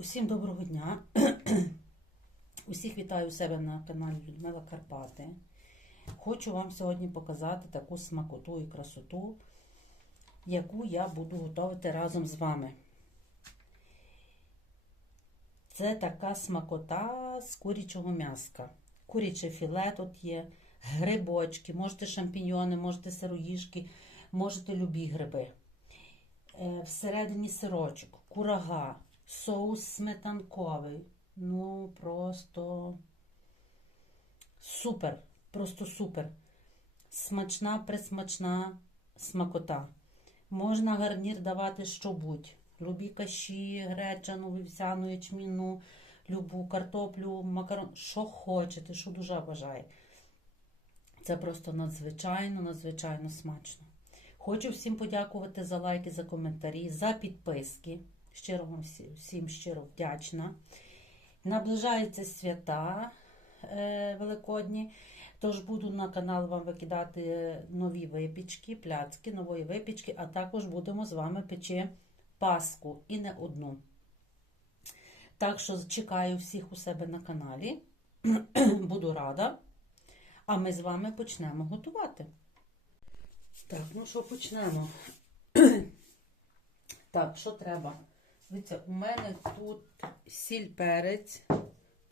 Усім доброго дня. Усіх вітаю у себе на каналі Людмила Карпати. Хочу вам сьогодні показати таку смакоту і красоту, яку я буду готувати разом з вами. Це така смакота з курячого м'яска. Куряче філе тут є, грибочки, можете шампіньйони, можете сироїжки, можете любі гриби. Е, Всередині сирочок, курага, соус сметанковий. Ну, просто супер, просто супер. Смачна, присмачна смакота. Можна гарнір давати що-будь. Любі каші, гречану, вівсяну, ячміну, любу картоплю, макарон, що хочете, що душа бажає. Це просто надзвичайно, надзвичайно смачно. Хочу всім подякувати за лайки, за коментарі, за підписки. Щиро вам всім щиро вдячна. Наближаються свята е, великодні, тож буду на канал вам викидати нові випічки, пляцки, нової випічки, а також будемо з вами печи паску і не одну. Так що чекаю всіх у себе на каналі. Буду рада. А ми з вами почнемо готувати. Так, ну що почнемо? так, що треба? Дивіться, у мене тут сіль, перець,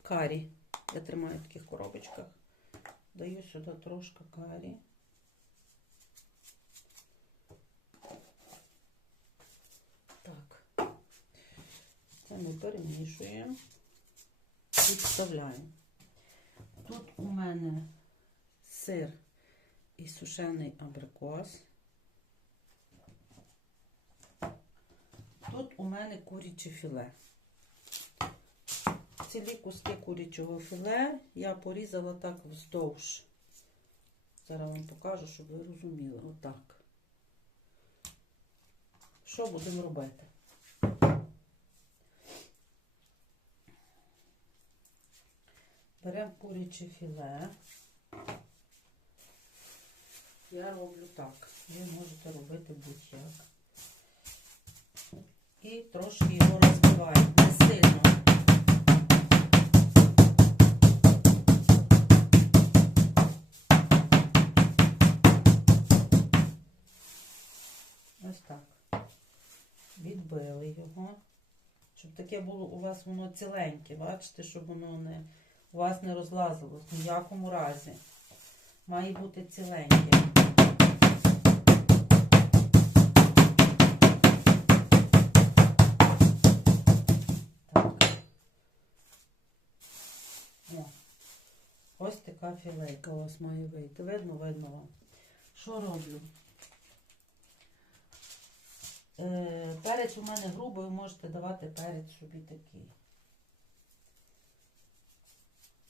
карі. Я тримаю в таких коробочках. Даю сюди трошки карі. Так. Це ми перемішуємо. Відставляємо. Тут у мене сир і сушений абрикос. Тут у мене куряче філе. Цілі куски курячого філе я порізала так вздовж. Зараз вам покажу, щоб ви розуміли. Отак. Що будемо робити? Беремо куряче філе. Я роблю так. Ви можете робити будь-як. І трошки його розбиваю. Не сильно. Ось так. Відбили його. Щоб таке було у вас воно ціленьке, бачите, щоб воно не, у вас не розлазилось в ніякому разі. Має бути ціленьке. Ось така філейка у вас має вийти. Видно, видно вам. Що роблю? Е, перець у мене грубий, ви можете давати перець собі такий.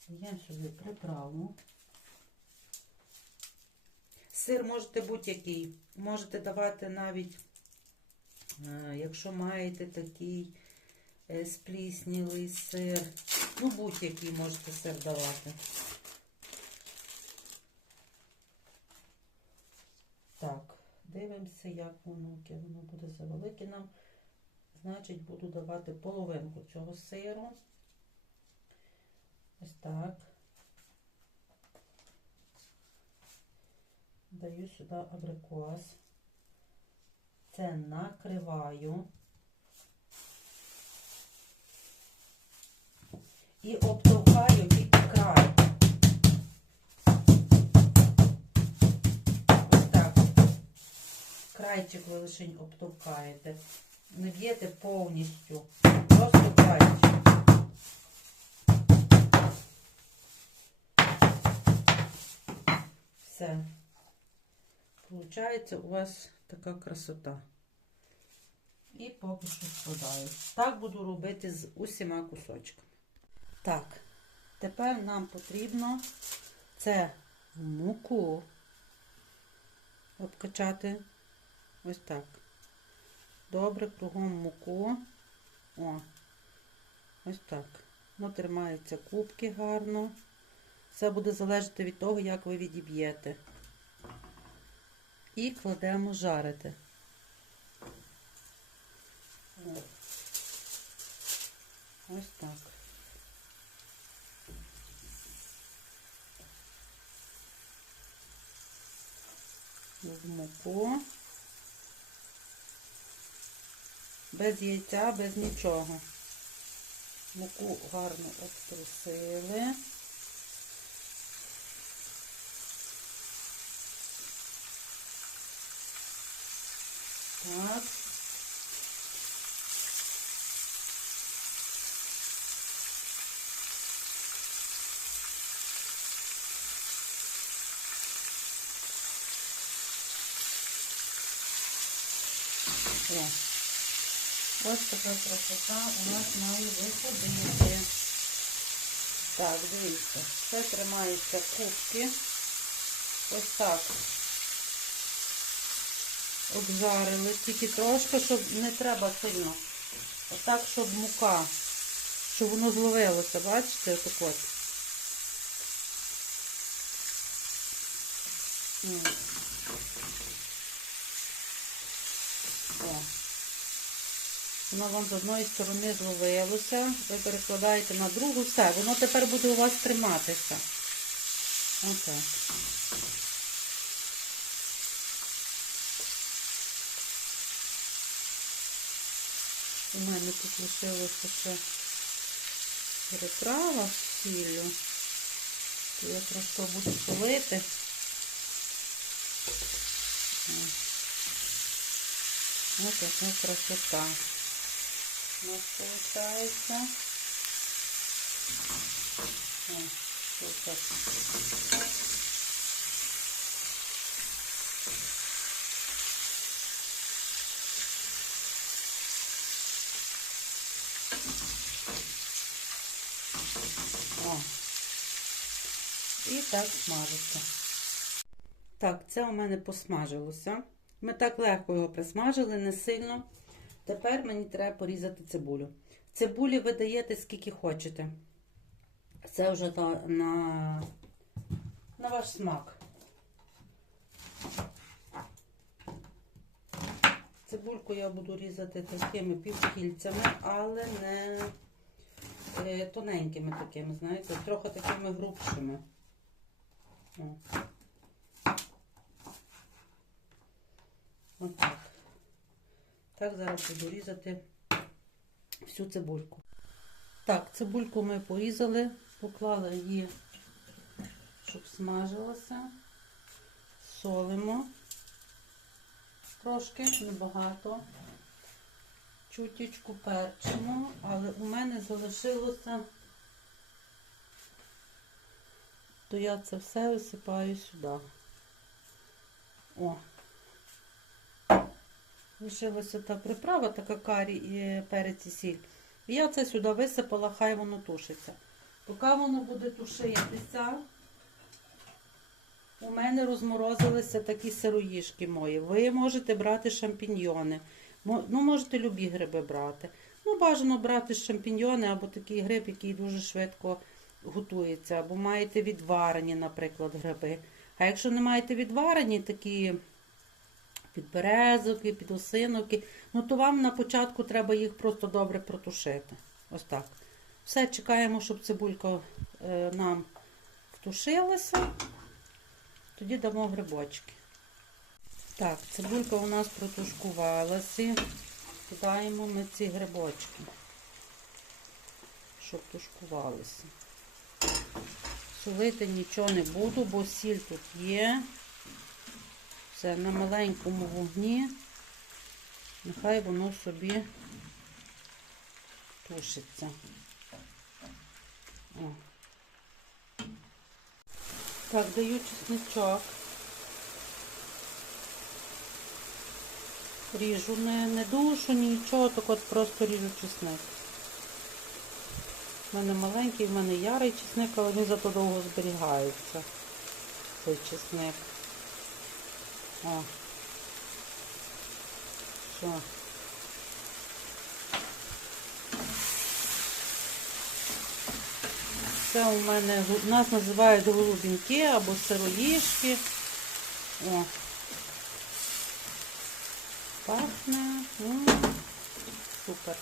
Даємо сюди приправу. Сир можете будь-який. Можете давати навіть, е, якщо маєте такий е, спліснілий сир. Ну, будь-який можете сир давати. Так, дивимося, як воно, яке воно буде завелике нам. Значить, буду давати половинку цього сиру. Ось так. Даю сюди абрикос. Це накриваю. І обтовкаю Крайчик ви лише обтовкаєте. Не б'єте повністю. Просто крайчик. Все. Получається у вас така красота. І поки що складаю. Так буду робити з усіма кусочками. Так, тепер нам потрібно це муку обкачати ось так. Добре кругом муку. О, ось так. Ну, тримаються кубки гарно. Все буде залежати від того, як ви відіб'єте. І кладемо жарити. Ось так. В муку. Без яйця, без нічого. Муку гарно обтрусили. Так. О. Ось така красота у нас має виходити. Так, дивіться, все тримається кубки. Ось так. Обжарили, тільки трошки, щоб не треба сильно. Отак, щоб мука, щоб воно зловилося, бачите, отак от. О. Воно вам з одної сторони зловилося, ви перекладаєте на другу, все, воно тепер буде у вас триматися. Отак. У мене тут лишилося ще приправа з сіллю. Я просто буду солити. Ось така красота. У нас получається. О, супер. О. І так смажиться. Так, це у мене посмажилося. Ми так легко його присмажили, не сильно. Тепер мені треба порізати цибулю. Цибулі ви даєте скільки хочете. Це вже на, на, на ваш смак. Цибульку я буду різати такими півкільцями, але не е, тоненькими такими, знаєте, трохи такими грубшими. Отак. Так, зараз буду різати всю цибульку. Так, цибульку ми порізали, поклали її, щоб смажилася. Солимо трошки, небагато. Чутічку перчимо, але у мене залишилося, то я це все висипаю сюди. О, Лишилася та приправа, така карі і перець і сіль. Я це сюди висипала, хай воно тушиться. Поки воно буде тушитися, у мене розморозилися такі сироїшки мої. Ви можете брати шампіньйони. Ну, можете любі гриби брати. Ну, бажано брати шампіньйони або такий гриб, який дуже швидко готується. Або маєте відварені, наприклад, гриби. А якщо не маєте відварені, такі підберезовки, підосиновки, ну то вам на початку треба їх просто добре протушити. Ось так. Все, чекаємо, щоб цибулька е, нам втушилася. Тоді дамо грибочки. Так, цибулька у нас протушкувалася. Кидаємо ми ці грибочки, щоб тушкувалися. Солити нічого не буду, бо сіль тут є. Все на маленькому вогні. Нехай воно собі тушиться. О. Так, даю чесничок. Ріжу не, не душу, нічого, так от просто ріжу чесник. У мене маленький, в мене ярий чесник, але він зато довго зберігається. Цей чесник. О. Що? Це у мене нас називають голубінки або сироїшки. О. Пахне. М, Супер.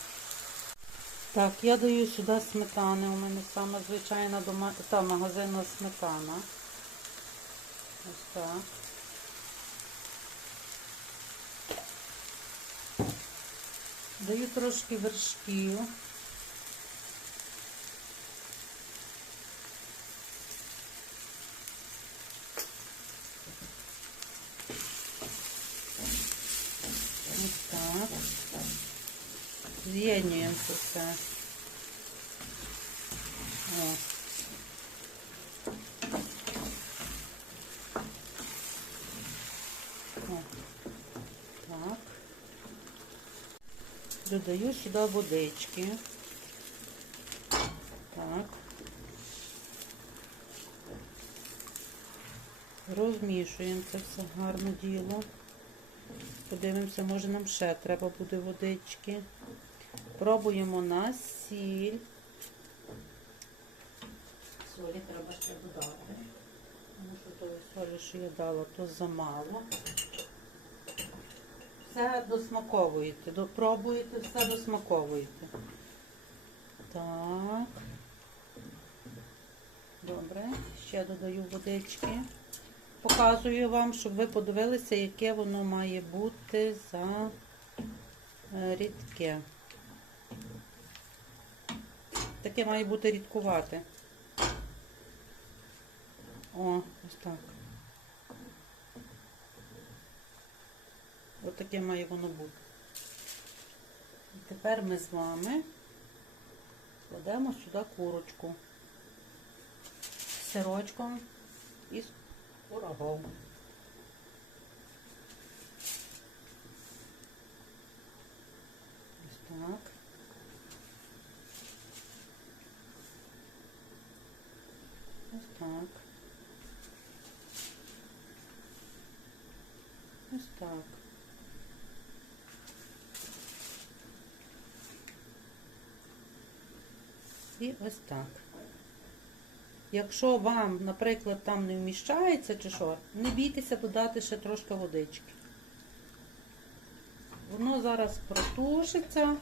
Так, я даю сюди сметани. У мене саме звичайна дома... та магазинна сметана. Ось так. Даю трошки вершків. Ось так. З'єднуємо це все. О. Додаю сюди водички. Так. Розмішуємо це все гарно діло. Подивимося, може нам ще треба буде водички. Пробуємо на сіль. Солі треба ще додати. Тому що тої солі, що я дала, то замало. Все досмаковуєте, допробуєте, все досмаковуєте. Так. Добре, ще додаю водички. Показую вам, щоб ви подивилися, яке воно має бути за е, рідке. Таке має бути рідкувате. О, ось так. Ось таке має воно бути. Тепер ми з вами кладемо сюди курочку з сирочком і з курагом. Ось так. Ось так. Ось так. І ось так. Якщо вам, наприклад, там не вміщається чи що, не бійтеся додати ще трошки водички. Воно зараз протушиться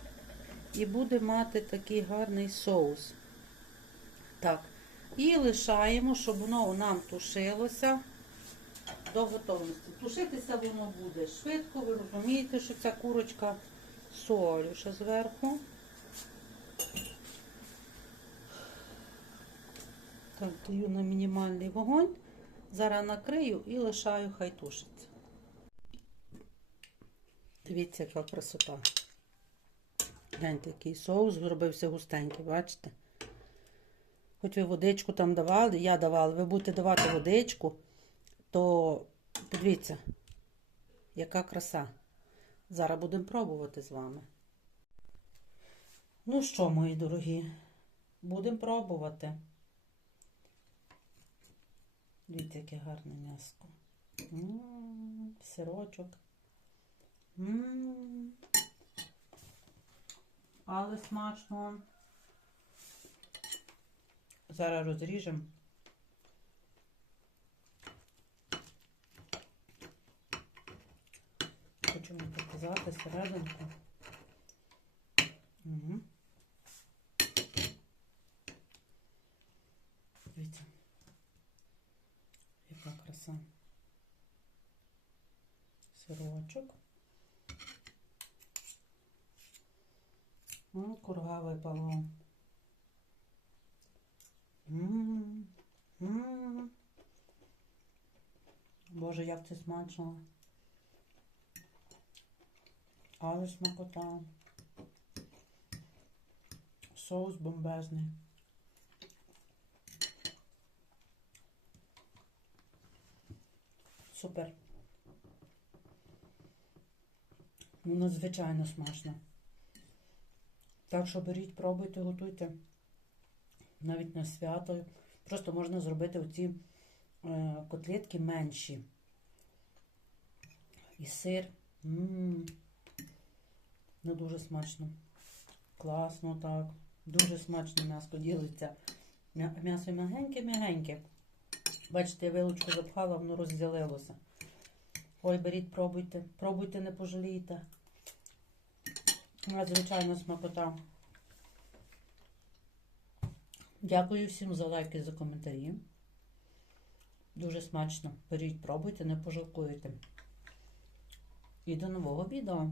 і буде мати такий гарний соус. Так. І лишаємо, щоб воно нам тушилося до готовності. Тушитися воно буде швидко, ви розумієте, що ця курочка солю ще зверху. Так, даю на мінімальний вогонь. Зараз накрию і лишаю, хай тушиться. Дивіться, яка красота. Гляньте, який соус зробився густенький, бачите? Хоч ви водичку там давали, я давала, ви будете давати водичку, то подивіться, яка краса. Зараз будемо пробувати з вами. Ну що, мої дорогі, будемо пробувати. Дивіться, яке гарне м'яско. Сирочок. Але смачно. Зараз розріжемо. Хочу вам показати серединку. Дивіться. Краса. Сирочок. М, Кургавий балон. М, м. Боже, як це смачно. Але смакота. Соус бомбезний. Супер. Ну, надзвичайно смачно. Так що беріть, пробуйте, готуйте. Навіть на свято. Просто можна зробити оці е, котлетки менші. І сир. М Ну, дуже смачно. Класно, так. Дуже смачно м'ясо ділиться. М'я- М'ясо м'ягеньке-м'ягеньке. Бачите, я вилочку запхала, воно розділилося. Ой, беріть, пробуйте. Пробуйте, не пожалієте. Надзвичайно смакота. Дякую всім за лайки, за коментарі. Дуже смачно. Беріть, пробуйте, не пожалкуєте. І до нового відео.